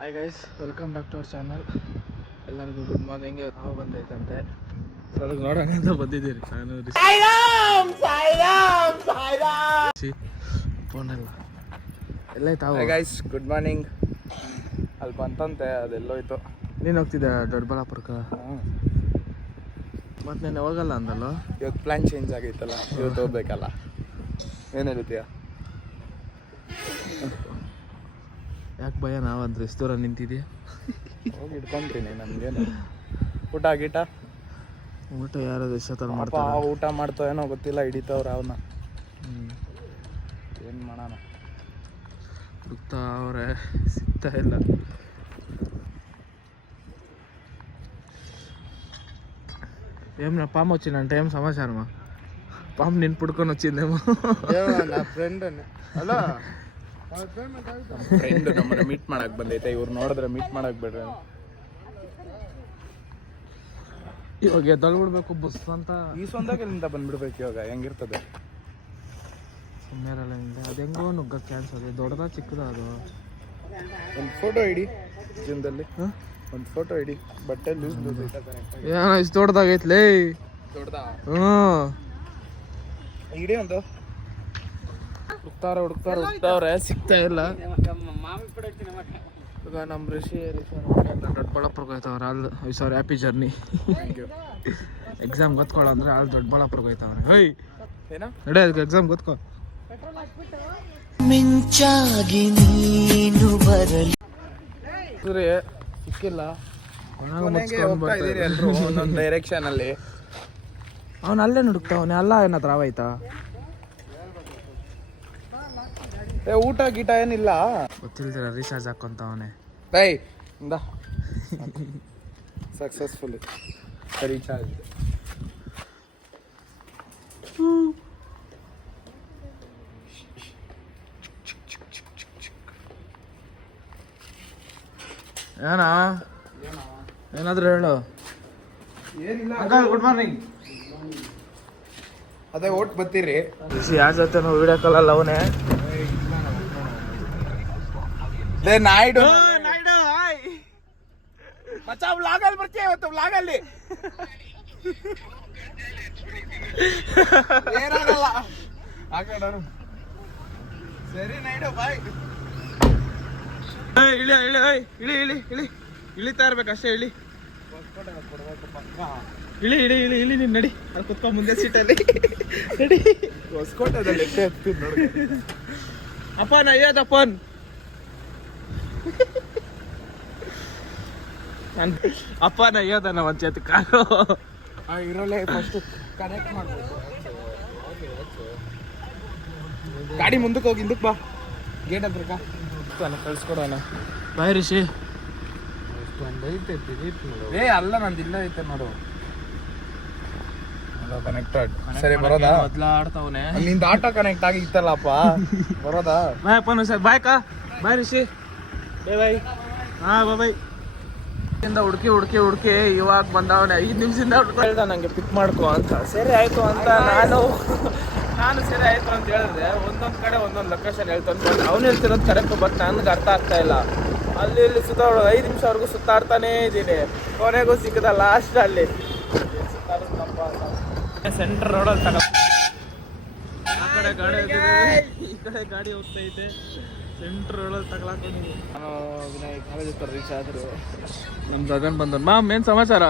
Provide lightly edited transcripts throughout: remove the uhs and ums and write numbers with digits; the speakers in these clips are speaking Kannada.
Hi guys, welcome back to our channel. ಎಲ್ಲರಿಗೂ ಗುಡ್ ಮಾರ್ನಿಂಗ್. ನಾವು ಬಂದೈತಂತೆ, ಸೊ ಅದಕ್ಕೆ ನೋಡೋಣ ಅಂತ ಬಂದಿದ್ದೀರಿ. ನಾನು ಫೋನೆಲ್ಲ ಎಲ್ಲೈತಾವ. Guys good morning. ಅಲ್ಲಿ ಬಂತಂತೆ, ಅದೆಲ್ಲೋಯ್ತು. ನೀನು ಹೋಗ್ತಿದ್ದೆ ದೊಡ್ಡಬಳ್ಳಾಪುರಕ್ಕೆ? ಮತ್ತೆ ನೀನು ಹೋಗಲ್ಲ ಅಂದಲ್ಲ. ಇವತ್ತು ಪ್ಲ್ಯಾನ್ ಚೇಂಜ್ ಆಗೈತಲ್ಲ, ಇವತ್ತು ಹೋಗ್ಬೇಕಲ್ಲ. ಏನು ಹೇಳ್ತೀಯ? ಯಾಕೆ ಭಯ? ನಾವಂದ್ರೆ ಇಷ್ಟು ದೂರ ನಿಂತಿದ್ಯಾ? ಹೋಗಿ ಇಟ್ಕೊಂತೀನಿ, ನಮಗೇನು. ಊಟ ಗೀಟ ಊಟ ಯಾರಾದ್ರು ಎಷ್ಟೊತ್ತಲ್ಲಿ ಪಾಪ ಮಾಡ್ತಾರೆ? ಊಟ ಮಾಡ್ತೋ ಏನೋ ಗೊತ್ತಿಲ್ಲ, ಹಿಡಿತವ್ರ ಅವನ್ನ. ಏನು ಮಾಡೋಣ, ಹುಡುಕ್ತಾ ಅವ್ರೆ, ಸಿಗ್ತಾ ಇಲ್ಲ. ఏమన్నా పాము వచ్చిందంటే ఏం సమాచారమా? పాము నేను పుడుకొని వచ్చిందేమో. నా ಫ್ರೆಂಡ್ ಅಲ್ಲ, ಫ್ರೆಂಡ್ ನಮ್ಮನ್ನ ಮೀಟ್ ಮಾಡಕ್ ಬಂದೈತೆ. ಇವ್ರು ನೋಡಿದ್ರೆ ಮೀಟ್ ಮಾಡಕ್ ಬಿಡ್ರಿ. ಇವಾಗ ಎದ್ದೊಳ್ಬಿಡ್ಬೇಕು ಬಸ್ ಅಂತ. ಈ ಸೊಂದಾಗಲಿಂದ ಬಂದ್ಬಿಡ್ಬೇಕು. ಇವಾಗ ಹೆಂಗಿರ್ತದೆ? ಸುಮ್ಮನೆ ಅದು ಹೆಂಗೋ ನುಗ್ಗ ಕ್ಯಾನ್ಸಲ್. ದೊಡ್ಡದ ಚಿಕ್ಕದ ಅದು? ಒಂದು ಫೋಟೋ ಇಡಿ ಜಿಮ್ದಲ್ಲಿ. ಒಂದು ಫೋಟೋ ಇಡಿ. ಬಟ್ಟೆ ಲೂಸ್ ಏನೋ ಇಷ್ಟು ದೊಡ್ಡದಾಗೈತ್ಲೇ. ದೊಡ್ಡದಾ? ಇಡಿ ಒಂದು. ಹುಡುಕ್ತಾವ್ರೆ, ಸಿಗ್ತಾ ಇಲ್ಲ. ಈಗ ನಮ್ಮ ಋಷಿ ದೊಡ್ಡಬಳ್ಳಾಪುರಕ್ಕೆ ಹೋಯ್ತವ್ರೆ. ಅಲ್ಲಿ ಸಾರಿ, ಹ್ಯಾಪಿ ಜರ್ನಿ. ಎಕ್ಸಾಮ್ ಗೊತ್ಕೊಳ್ಳೋ ಅಂದ್ರೆ ಅಲ್ಲಿ ದೊಡ್ಡಬಳ್ಳಾಪುರಕ್ಕೆ ಹೋಯ್ತವ್ರೆ. ಹೇಯ್ ಏನೋ ನಡೆ, ಅದಕ್ಕೆ ಎಕ್ಸಾಮ್ ಗೊತ್ಕೊ. ಮಿಂಚಾಗಿ ನೀನು ಬರಲಿ. ಸಿಕ್ಕಿಲ್ಲ. ಒಂದೊಂದು ಡೈರೆಕ್ಷನ್ ಅಲ್ಲಿ ಅವನು ಅಲ್ಲೇ ಹುಡುಕ್ತಾವನೆ. ಅಲ್ಲ ಏನಾದ್ರು ಆವಾಯ್ತಾ? ಊಟ ಗೀಟ ಏನಿಲ್ಲ. ಗೊತ್ತಿಲ್ದಿರ ರೀಚಾರ್ಜ್ ಹಾಕೊಂತವನೆ. ಬೈ ಇಂದ ಸಕ್ಸಸ್ಫುಲ್ ರೀಚಾರ್ಜ್. ಏನಾ? ಏನಾದ್ರು ಹೇಳು. ಏನಿಲ್ಲ ಅಂಕಲ್ ಗುಡ್ ಮಾರ್ನಿಂಗ್. ಅದೇ ಓಟ್ ಬತ್ತೀರಿ. ಋಷಿ ಯಾರ ಜೊತೆ ವಿಡಿಯೋ ಕಾಲಲ್ಲ ಅವನೇ. ನಾಯ್ಡು ನಾಯ್ಡು ಹಾಯ್ ಮಚ್ಚ, ವ್ಲಾಗಲ್ಲಿ ಬರ್ತೀಯ ಇವತ್ತು? ವ್ಲಾಗಲ್ಲಿ ಏನಾಗಲ್ಲ, ಹಾಕೊಂಡರು. ಸರಿ ನಾಯ್ಡು, ಬಾಯ್. ಇಳಿ ಇಳಿ ಇಳಿ ಇಳಿ ಇಳಿ ಇಳಿತಾ ಇರ್ಬೇಕು ಅಷ್ಟೇ. ಇಳಿ ಇಳಿ ಇಳಿ ಇಳಿ ಇಳಿ ನೀನು ನಡಿ. ಅಲ್ಲಿ ಕುತ್ಕೊಂಡ್ ಮುಂದೆ ಸೀಟಲ್ಲಿ ನಡಿ. ಹೊಸಕೋಟೆದಲ್ಲಿ ಎಷ್ಟೇ ಎತ್ತೀನಿ ನೋಡಿ. ಅಪ್ಪನ್ ಅಯ್ಯದಪ್ಪನ್. ಅಪ್ಪನ ಅಯ್ಯೋದನ ಒಂದ್ ಜೊತೆ ಕಾರು ಇರೋಲ್ಲೇ ಫಸ್ಟ್ ಕನೆಕ್ಟ್ ಮಾಡ್ಬೇಕು. ಗಾಡಿ ಮುಂದಕ್ಕೆ ಹೋಗಿ, ಹಿಂದಕ್ಕೆ ಬಾ, ಗೇಟ್ ಹತ್ರಕ್ಕ ಕಳ್ಸ್ಕೊಡೋಣ. ಬಾಯ್ ರಿಷಿ. ಅಲ್ಲ, ನಂದು ಇಲ್ಲ ಐತೆ ನೋಡು. ಕನೆಕ್ಟೆಡ್. ಸರಿ ಬರೋದಾ? ಮೊದ್ಲಾಡ್ತಾವನೆ. ನಿಂದ ಆಟೋ ಕನೆಕ್ಟ್ ಆಗಿತ್ತಲ್ಲಪ್ಪ, ಬರೋದಾ? ಬಾಯ್ ಅಪ್ಪನು ಸರ್. ಬಾಯ್ ಕಾ. ಬಾಯ್ ರಿಷಿ. ಬಾಯ್ ಬಾಯ್. ಹಾ ಬಾಯ್. ಹುಡುಕಿ ಹುಡುಕಿ ಹುಡುಕಿ ಇವಾಗ ಬಂದವನೆ. 5 ನಿಮಿಷದಿಂದ ಹೇಳ್ದ ನಂಗೆ ಪಿಕ್ ಮಾಡ್ಕೊ ಅಂತ. ಸರಿ ಆಯ್ತು ಅಂತ ನಾನು ಸರಿ ಆಯ್ತು ಅಂತ ಹೇಳಿದ್ರೆ ಒಂದೊಂದು ಕಡೆ ಒಂದೊಂದು ಲೊಕೇಶನ್ ಹೇಳ್ತಾನೆ. ಅವ್ನು ಹೇಳ್ತಿರೋದು ಕರೆಕ್ಟ್, ಬಟ್ ನನಗೆ ಅರ್ಥ ಆಗ್ತಾ ಇಲ್ಲ. ಅಲ್ಲಿ ಇಲ್ಲಿ ಸುತ್ತಾಡೋದು 5 ನಿಮಿಷವರೆಗೂ ಸುತ್ತಾಡ್ತಾನೇ ಇದ್ದೀನಿ. ಕೊನೆಗೂ ಸಿಕ್ಕದ ಲಾಸ್ಟ್ ಅಲ್ಲಿ ಸೆಂಟರ್ ರೋಡಲ್ಲಿ ತಗ. ಆ ಕಡೆ ಗಾಡಿ ಈ ಕಡೆ ಗಾಡಿ ಹೋಗ್ತೈತೆ. ಸೆಂಟ್ರ್ ರೋಡಲ್ಲಿ ತಗೊಳಕೊಂಡಿದ್ದೀನಿ. ನಾನು ವಿನಯ್ ಕಾಲೇಜ್ ಹತ್ರ ರೀಚ್ ಆದರು. ನಮ್ಮ ಗಗನ್ ಬಂದನು. ಮಾಮ್ ಏನು ಸಮಾಚಾರ?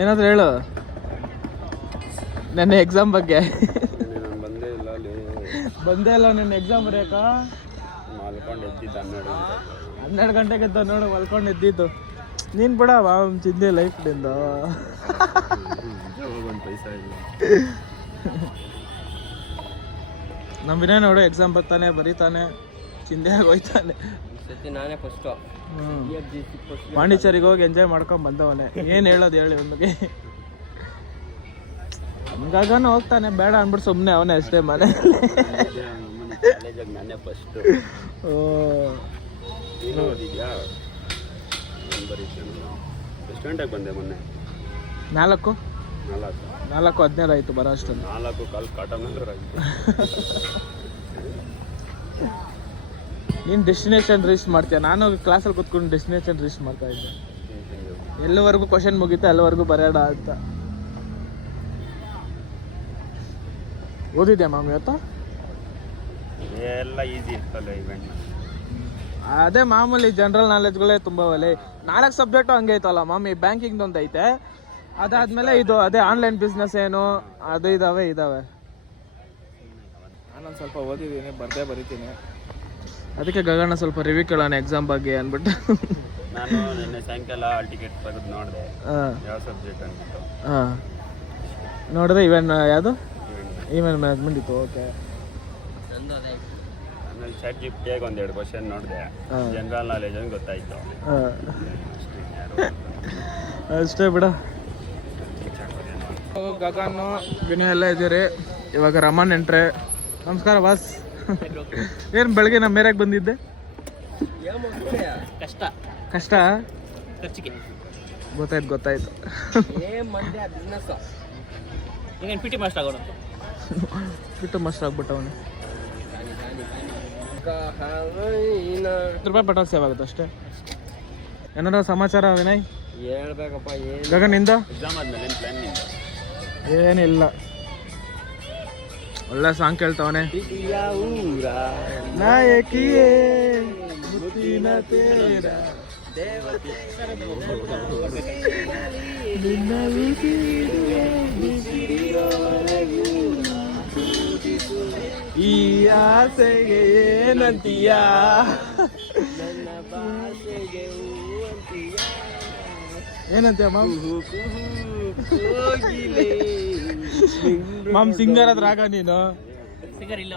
ಏನಾದರೂ ಹೇಳು. ನನ್ನ ಎಕ್ಸಾಮ್ ಬಗ್ಗೆ. ಬಂದೇ ಇಲ್ಲ ನಿನ್ನ ಎಕ್ಸಾಮ್ ಬರೆಯಕ. 12 ಗಂಟೆಗೆ ಎದ್ದ ನೋಡು, ಮಲ್ಕೊಂಡು ಎದ್ದಿದ್ದು. ನೀನು ಬಿಡ ಮಾಮ್, ಚಿಂದೆ ಲೈಫ್ನಿಂದ. ನಮ್ಮ ವಿನಯ್ ನೋಡು, ಎಕ್ಸಾಮ್ ಬರ್ತಾನೆ, ಬರೀತಾನೆ, ಚಿಂದೆ ಆಗೋಯ್ತಾನೆ. ನಾನೇ ಫಸ್ಟು ಪಾಂಡಿಚೇರಿಗೆ ಹೋಗಿ ಎಂಜಾಯ್ ಮಾಡ್ಕೊಂಡು ಬಂದವನೆ. ಏನು ಹೇಳೋದು ಹೇಳಿ ಅವನಿಗೆ? ಗಗನ ಹೋಗ್ತಾನೆ, ಬೇಡ ಅಂದ್ಬಿಟ್ಟು ಸುಮ್ಮನೆ ಅವನೇ ಅಷ್ಟೇ ಮನೆ. ನಾನೇ ಫಸ್ಟು. ಎಷ್ಟು ಗಂಟೆಗೆ ಬಂದೆ ಮೊನ್ನೆ? 4:15 ಆಯಿತು ಬರೋ ಅಷ್ಟೊಂದು. 4 ಕಾಲ್ ಕಾಟ ನೀನು ಡೆಸ್ಟಿನೇಷನ್ ರೀಚ್ ಮಾಡ್ತೀಯ, ನಾನು ಕ್ಲಾಸಲ್ಲಿ ಕೂತ್ಕೊಂಡು ಡೆಸ್ಟಿನೇಷನ್ ರೀಚ್ ಮಾಡ್ತಾ ಇದ್ದೆ. ಎಲ್ಲವರೆಗೂ ಕ್ವಶನ್ ಮುಗೀತಾ ಅಲ್ಲಿವರೆಗೂ ಬರೆಯೋಣ ಅಂತ. ಓದಿದ್ಯಾ ಮ್ಯಾಮ್ ಇವತ್ತು? ಎಲ್ಲ ಈಸಿ ಇರ್ತಲ್ಲ ಇವೆಂಟ್. ಅದೇ ಮಾಮೂಲಿ ಜನರಲ್ ನಾಲೆಜ್ಗಳೇ ತುಂಬ ಒಲೆ. 4 ಸಬ್ಜೆಕ್ಟು ಹಂಗೆ ಐತಲ್ಲ ಮಾಮಿ. ಬ್ಯಾಂಕಿಂಗ್ ಒಂದು ಐತೆ, ಅದಾದ್ಮೇಲೆ ಇದು ಅದೇ ಆನ್ಲೈನ್ ಬಿಸ್ನೆಸ್ ಏನು ಅದು ಇದಾವೆ. ನಾನೊಂದು ಸ್ವಲ್ಪ ಓದಿದ್ದೀನಿ, ಬರಿತೀನಿ. ಅದಕ್ಕೆ ಗಗನ ಸ್ವಲ್ಪ ರಿವ್ಯೂ ಕೇಳೋಣ ಎಕ್ಸಾಮ್ ಬಗ್ಗೆ ಅಂದ್ಬಿಟ್ಟು. ನಾನು ನಿನ್ನೆ ಸಾಯಂಕಾಲ ಟಿಕೆಟ್ ತೆಗೆದು ನೋಡಿದೆ ಯಾವ ಸಬ್ಜೆಕ್ಟ್ ಅಂದ್ಬಿಟ್ಟು. ಹಾಂ, ನೋಡಿದ್ರೆ ಯಾವುದು ಈವೆಂಟ್ ಮ್ಯಾನೇಜ್ಮೆಂಟ್ ಇತ್ತು. ಓಕೆ. ಆಮೇಲೆ ಚಾಟ್ ಜಿಪಿಟಿಯಾಗಿ 1-2 ಕ್ವಶನ್ ನೋಡಿದೆ, ಜನರಲ್ ನಾಲೆಜ್ ಅಂತ ಗೊತ್ತಾಯ್ತು. ಅಷ್ಟೇ ಬಿಡ. ಗಗನು ವಿನಯ್ ಎಲ್ಲ ಇದ್ದೀರಿ. ಇವಾಗ ರಮನ್ ಎಂಟ್ರೆ. ನಮಸ್ಕಾರ ಬಾಸ್. ಏನು ಬೆಳಗ್ಗೆ ನಮ್ಮ ಮೇರೆಗೆ ಬಂದಿದ್ದೆ? ಕಷ್ಟ ಗೊತ್ತಾಯ್ತು. ಪಿಟಿ ಮಾಸ್ಟರ್ ಆಗೋಣ ಬಿಟ್ಟು ಮಾಸ್ಟರ್ ಆಗ್ಬಿಟ್ಟವನು. ₹10 ಪೆಟ್ರೋಲ್ ಸೇವ್ ಆಗುತ್ತೆ ಅಷ್ಟೇ. ಏನಾರ ಸಮಾಚಾರ ವಿನಯ್? ಹೇಳ್ಬೇಕಪ್ಪ. ಗಗನಿಂದ ಎಕ್ಸಾಮ್ ಆದ್ಮೇಲೆ ಏನು ಪ್ಲಾನ್ ನಿಂದ? ಏನಿಲ್ಲ, ಒಳ್ಳೆ ಸಾಂಗ್ ಕೇಳ್ತಾವನೆ. ನಾಯಕಿಯೇ ಮುತ್ತಿನ ತೇರ ಈ ಆಸೆಗೆ ಏನಂತೀಯ? ಏನಂತೀಯ ಮಾಮ್? ಮಾಮ್ ಸಿಂಗರ್ ಅದ್ರ ಆಗ ನೀನು ಸಿಂಗರ್ ಇಲ್ಲ.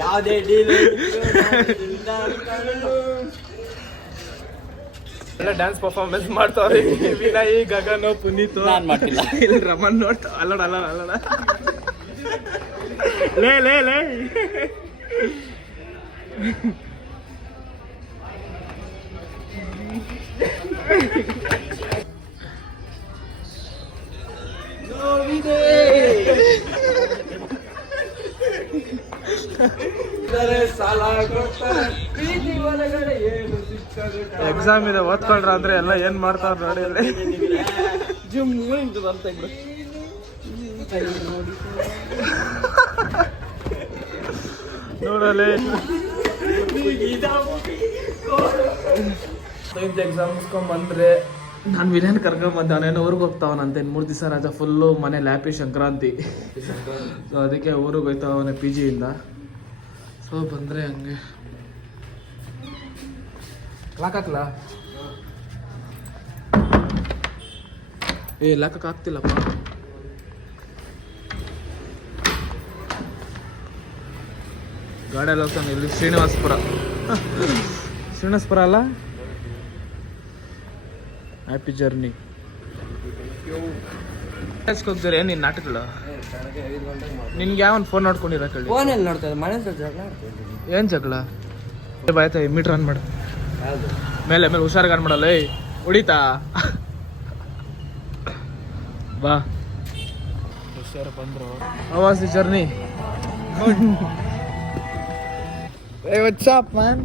ಯಾವುದೇ ಡೀಲ್ ಎಲ್ಲ ಡ್ಯಾನ್ಸ್ ಪರ್ಫಾರ್ಮೆನ್ಸ್ ಮಾಡ್ತಾವ್ರಿ. ವಿನಯ್, ಗಗನ್, ಪುನೀತ್. ನಾನು ಮಾಡ್ತಿಲ್ಲ. ಇಲ್ಲಿ ರಮನ್ ನೋಡ್ತಾ ಅಲ್ಲೋಡ ಲೇ ಎಕ್ಸಾಮ್ ಇದೆ, ಓದ್ಕೊಂಡ್ರ ಅಂದ್ರೆ ಎಲ್ಲ ಏನ್ ಮಾಡ್ತಾರ ನೋಡಿ. ನೋಡಲೆ ಎಕ್ಸಾಮ್ ಮುಗಿಸ್ಕೊಂಡ್ಬಂದ್ರೆ ನಾನು ವಿನಯನ್ ಕರ್ಕೊಂಬಂದೆ. ಅವನೇನೋ ಊರಿಗೆ ಹೋಗ್ತಾವನಂತೆ 3 ದಿವಸ ರಜಾ. ಫುಲ್ಲು ಮನೇಲಿ ಹ್ಯಾಪಿ ಸಂಕ್ರಾಂತಿ. ಸೊ ಅದಕ್ಕೆ ಊರಿಗೆ ಹೋಗ್ತಾವನೆ PGಯಿಂದ. ಸೊ ಬಂದರೆ ಹಂಗೆ ಲಾಕಾಕ್ಲಾ? ಲಾಕಕ್ಕೆ ಆಗ್ತಿಲ್ಲಪ್ಪ. ಗಾಡಿಯಲ್ಲಿ ಹೋಗ್ತಾನೆ. ಇಲ್ಲಿ ಶ್ರೀನಿವಾಸಪುರ ಅಲ್ಲ? Happy journey. ಹೋಗ್ತಾರೆ ನೀನು ನಾಟಕಗಳು? ನಿನ್ಗೆ ಯಾವನ್ ಫೋನ್ ನೋಡ್ಕೊಂಡಿರ ಕೇಳಿ? ಫೋನಲ್ಲಿ ನೋಡ್ತಾ ಮನೆ ಏನು ಜಗಳ? ಬಾಯ್ತಾ ಮೀಟ್ರ್ ಆನ್ ಮಾಡು. ಮೇಲೆ ಹುಷಾರಾಗಿ ಆನ್ ಮಾಡಲ್ಲ. ಹೊಡಿತಾ ಬಾ. ಹುಷಾರು ಬಂದ್ರು. Awas journey. Hey, what's up, man?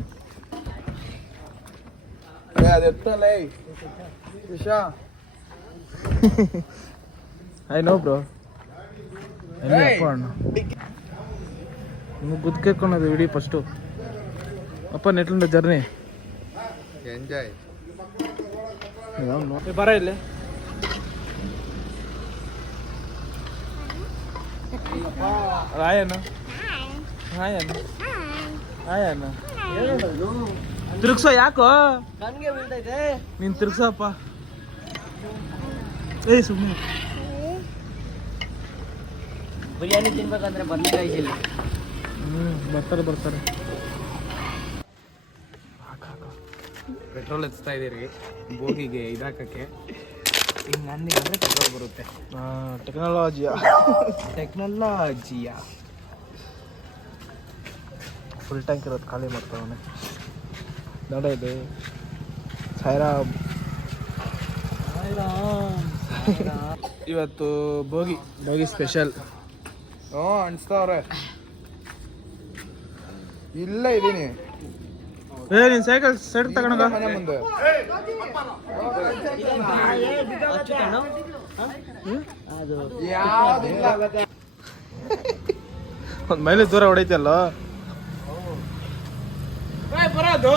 Yeah, they're still late. Isha. I know, bro. ನಿಮಗೆ ಗುದ್ಕೆಕ್ಕೊಳೋದು ಇಡೀ ಫಸ್ಟು. ಅಪ್ಪ ನೆಟ್ಲಿಂದ ಜರ್ನಿ ಎಂಜಾಯ್. ಬರ ಇಲ್ಲಿ. ರಾಯನು ತಿರುಗ್ಸೋ. ಯಾಕೋ ಕಣ್ಗೆ ಬೀಳ್ತೈತೆ? ನೀನ್ ತಿರುಗ್ಸಪ್ಪ. ಸುಮ್ಮನೆ ಬಿರಿಯಾನಿ ತಿನ್ಬೇಕಂದ್ರೆ ಬದನೆಕಾಯಿ ಇಲ್ಲ. ಬರ್ತಾರೆ ಪೆಟ್ರೋಲ್ ಹಚ್ತಾ ಇದೀರಿ ಬೋಗಿಗೆ ಇದಾಕಕ್ಕೆ. ಈಗ ನನಗೆ ಅಂದರೆ ಪೆಟ್ರೋಲ್ ಬರುತ್ತೆ. ಟೆಕ್ನಾಲಜಿಯ ಫುಲ್ ಟ್ಯಾಂಕ್ ಇರೋದು ಖಾಲಿ ಮಾಡ್ತಾವನೆ. ನೋಡ ಇದು ಸಾಯಿರಾಮ್. ಇವತ್ತು ಬೋಗಿ ಸ್ಪೆಷಲ್. ಅನ್ಸ್ತಾವ್ರೆ. ಇಲ್ಲ ಇದೀನಿ ನೀನ್ ಸೈಕಲ್ ಸೈಡ್ ತಗೊಂಡ ಮನೆ ಮುಂದೆ. ಯಾವ್ದಿಲ್ಲ ಒಂದ್ ಮೈಲೇಜ್ ದೂರ ಹೊಡೈತಲ್ಲ. ಬರೋದು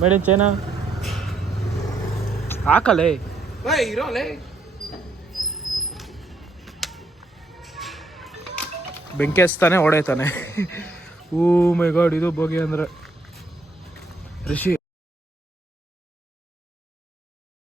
ಮೇಡಿನ್ ಚೈನಾ ಹಾಕಲೇ ಇರೋಲೆ. ಬೆಂಕಿ ಹಚ್ತಾನೆ ಹೊಡೈತಾನೆ. ಓ ಮೈ ಗಾಡ್, ಇದು ಬೋಗಿ ಅಂದ್ರೆ ಋಷಿ